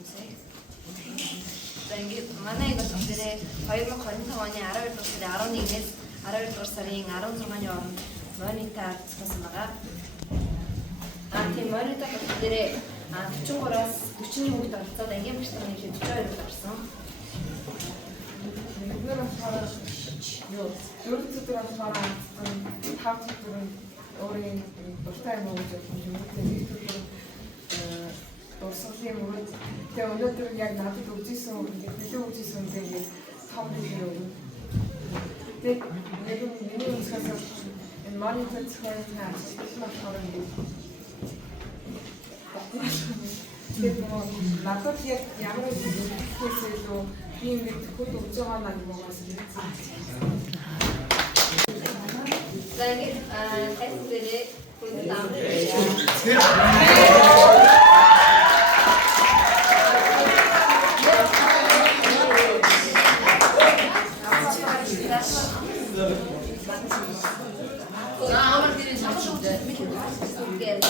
үнсэй. За ингээд манай ингээс бүгдээрээ 2025 оны 12 дугаар сарын 11-ээс 12 дугаар сарын 16-ны хооронд монитор авчихсан байгаа. Тийм монитор бүгдээрээ 43-аас 40-ийн хүүхд оролцоод ангийн багштай нийлээд 42-д орсон. Дөрөвдөөр болохоор 5-р өөрийн дуртай юм уу гэж бодсон юм. Дурсгалын мөрөд тэгээ өнөөдөр яг надад үзсэн ингээд билүү үзсэн ингээд том билүү. Тэгээд яг миний үнсгээс энэ монитор цохиолын болохоор ингээд тэгээд надад яг ямар нэг зүйлсээ илүү ийм нэг төхөд үзэж байгаа маань байгаас хэлсэн. За ингээд тест дээр хүндэм.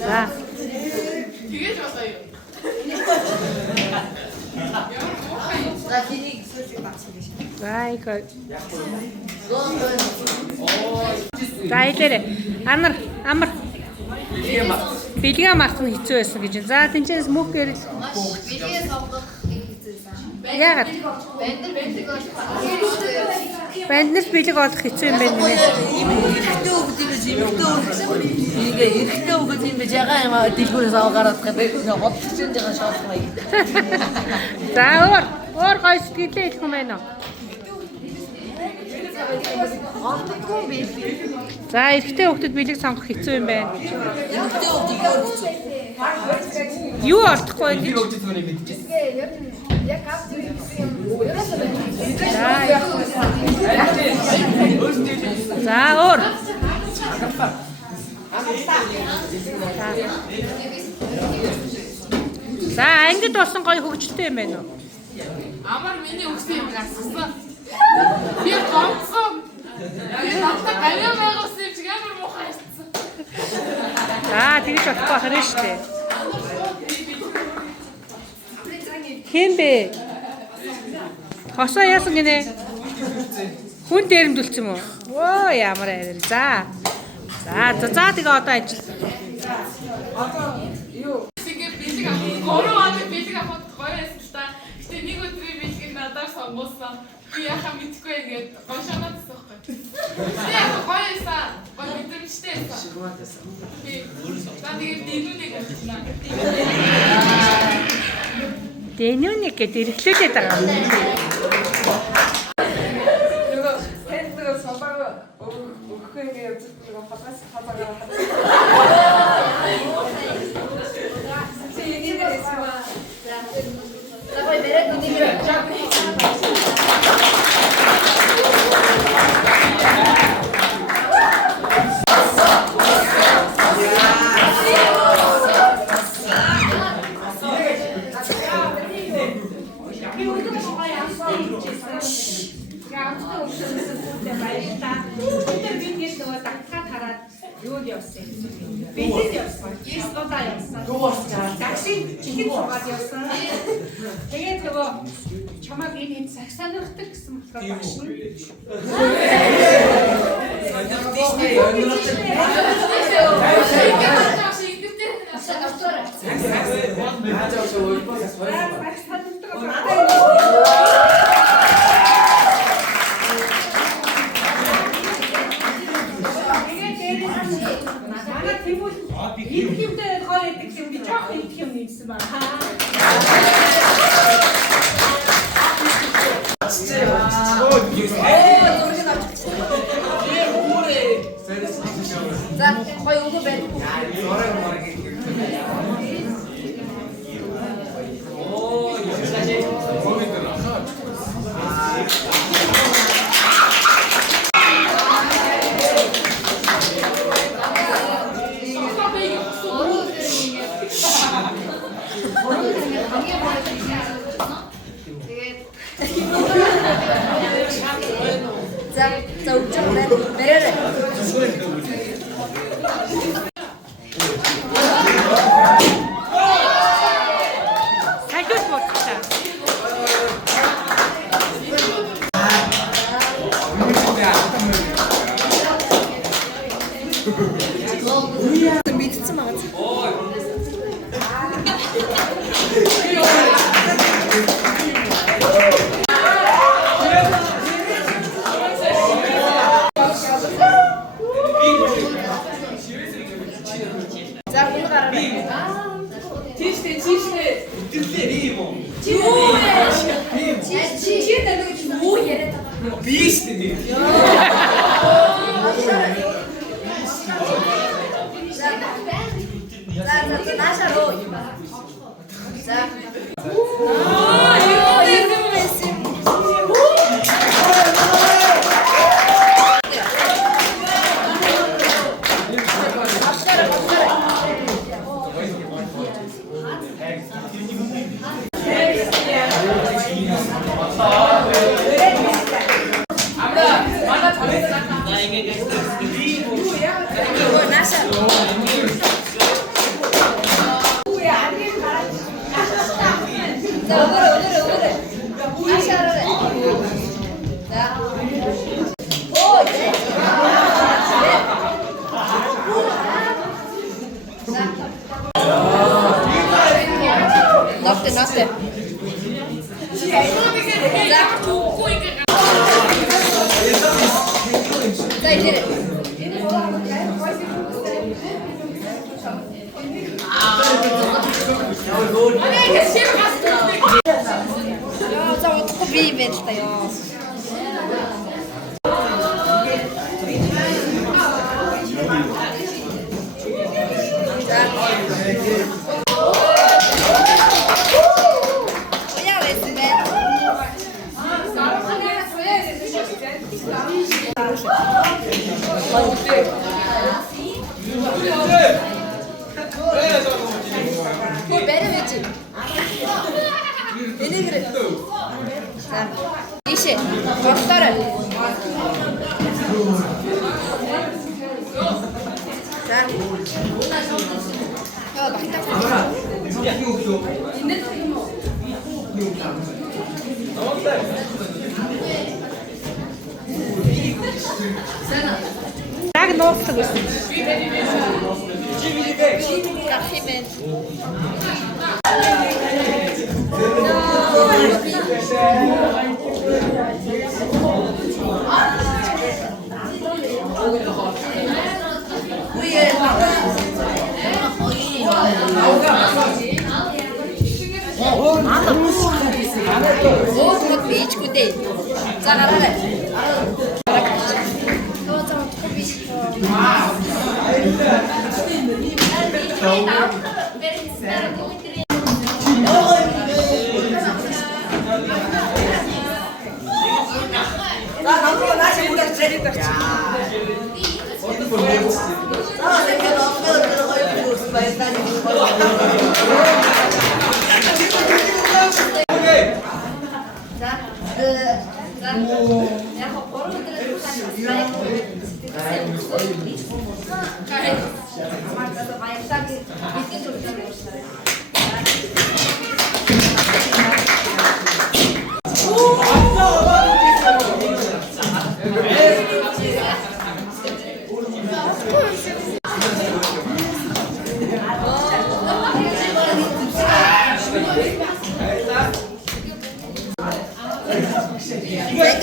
За. Тэгэж болоё. За хэнийг сүүлж багсан гэж. Зайгаа. За илэрэ. Амар. Бэлгээ марсан хэцүү байсан гэж. За тэнцээс мөх гэрэл. Бэлгээ сонгох хэцүүсэн. Яагаад? Банднаас бэлэг олох хэцүү юм байна нэ. Эрэхтэй үг тийм биш, эмэгтэй үг. Ингээ эрэхтэй үг тийм биш, ягаа юм дэлгүүрээс аваа гараад байгаа. Годчихж байгаа шоолох маяг. За өөр гой сэтгэлээ хэлэх юм байна уу? Олддгүй би. За эрэгтэй хүүхдэд бэлэг сонгох хэцүү юм байна. Эмэгтэй үг тийм хэцүү. Юу олдохгүй юм гэж. Яг авч ирсэн юм. За өөр. За ангид болсон гоё хөгжилтэй юм байна уу? Амар миний өгсөн юм асуусан. Би гомцсон. Би надад гавьяа байгуулсан юм шиг амар муухай хайцсан. За тэгж болохгүй харин шүү дээ. Хэн бэ? Хосоо яасан гинэ? Хүн дээрэмдүүлсэн юм уу? Оо ямар авир. За тэгээ одоо ажил. Одоо юу? Тэгээ бэлэг авах. Гурван хоног бэлэг авах гоё байсан л та. Гэтэ нэг өдрийн бэлгийг надаар сонгуулсан. Би яхаа мэдхгүй ингээд гошоонод тасахгүй. Би яг гоё байсан. Гоё мэдрэмжтэй байсан. Би тэгээд дэнүүнийг авчихна. Дэнүүник гэдэг ирэхлүүлээд байгаа юм. Нөгөө тэнцээ собаа өгөхгүй явж байгаа хатаас хатаа. За гоё бэрэг үнийг Юунд явсан? Бэлэнд явсан. Гистодаа явсан. Таксид чихэнд суугаад явсан. Тэгээд нөгөө чамаг энэ цаг сонирхдаг гэсэн болохоор багш нь. Ийм юмтай гоё гэдэг юм би жоох идэх юм нэгсэн байна. за гоё өгөө байна. За өгч байгаа бэрээ. 자, 나샤로. 자. 나스. 자 이제. 야, 자 어떻게 비비했어요? 뭘 매력했지? 얘네 그래. 자, 이시, 겉살을. 자, 야, 맛있다. 딱 넣었어. 카피맨. 뭐 베이지 군데 짜가라래. 너좀 토비 싶어. 나 남편 다시 우리 제일 딱. 아, 내가 너무 들어가요. 무슨 말 했다니.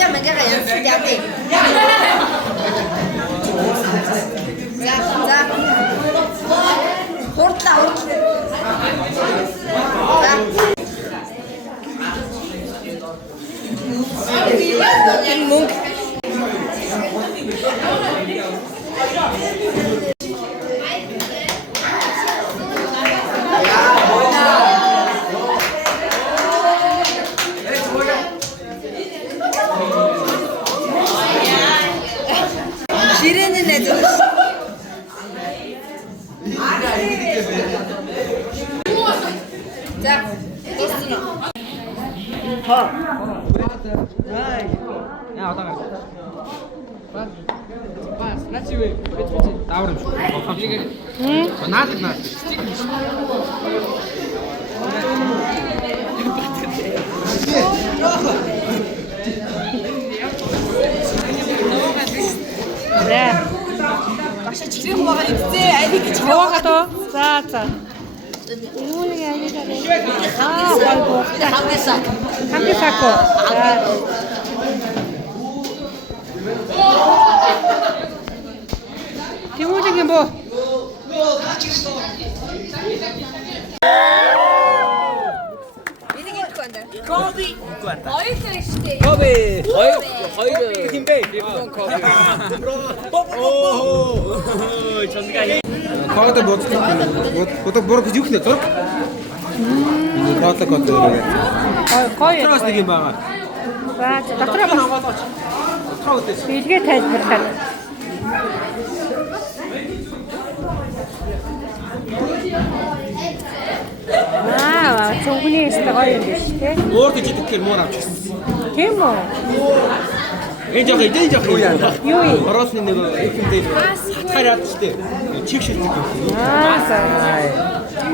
Mereka yang sudah deh. 자, horta. 지르는 애들. 자, 됐어. Ja, daar. Pas, laat je weer. Daarom. Van na dit naar. 네. 저거가 더. 자, 자. 이모니가 아니라. 아, 아이고. 함께 싹. 함께 샀고. 자. 기본적인 뭐. 미리 기트 안 Коодо бодох буруу гэж юу гэнэ зураг. Коодо. Гоё. Тэрс нэг юм байгаа. За дотроо бэлгээ тайлбарлаад. Цонхны өстө гоё юм биш тий. Өөр гэж идэхээр муур авч ирсэн. Тийм үү? Энэ жоо юу яа. Юу юм? Оросны нэг ихэнтэй хатгаар яд штэ. Чиг шилдэг. За.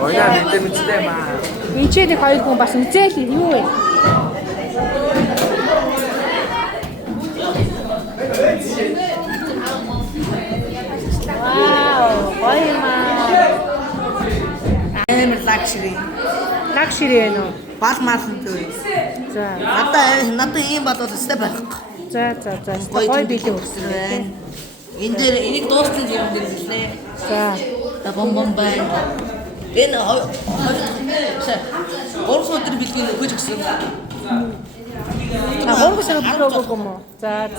Ойна мэдэмжтэй маа. Энд ч нэг хоёр хүн бас үзээл юу вэ? Вау, гоё маа. Амар лакшери. Лакшери ээ нөө. Бал маалын төв. За. Надад ийм бол өстэй байхгүй. За. Гоё бэлэн өгсөн байна. Энэ дээр энийг дууссан юм гэлээ. За. Та бомбом байна. Энэ орос өдөр бэлгийн өгөж гисэн. Хонгос нэг бүгд өгөх юм уу? За.